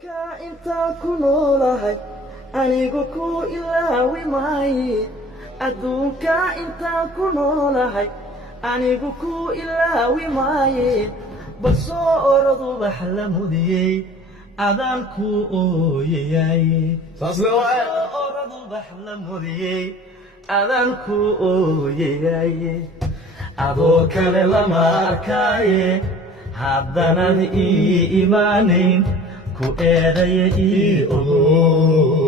inta ku noolahay anigu ku ilaawi maaye adduunka inta ku noolahay anigu ku ilaawi maaye bal soo orod ubax la mudiyey adaan ku ooyayay orod ubax la mudiyey adaan ku ooyayay adoo kale lama arkaaye haddanad ii imaanayn ku eedaye ii ogow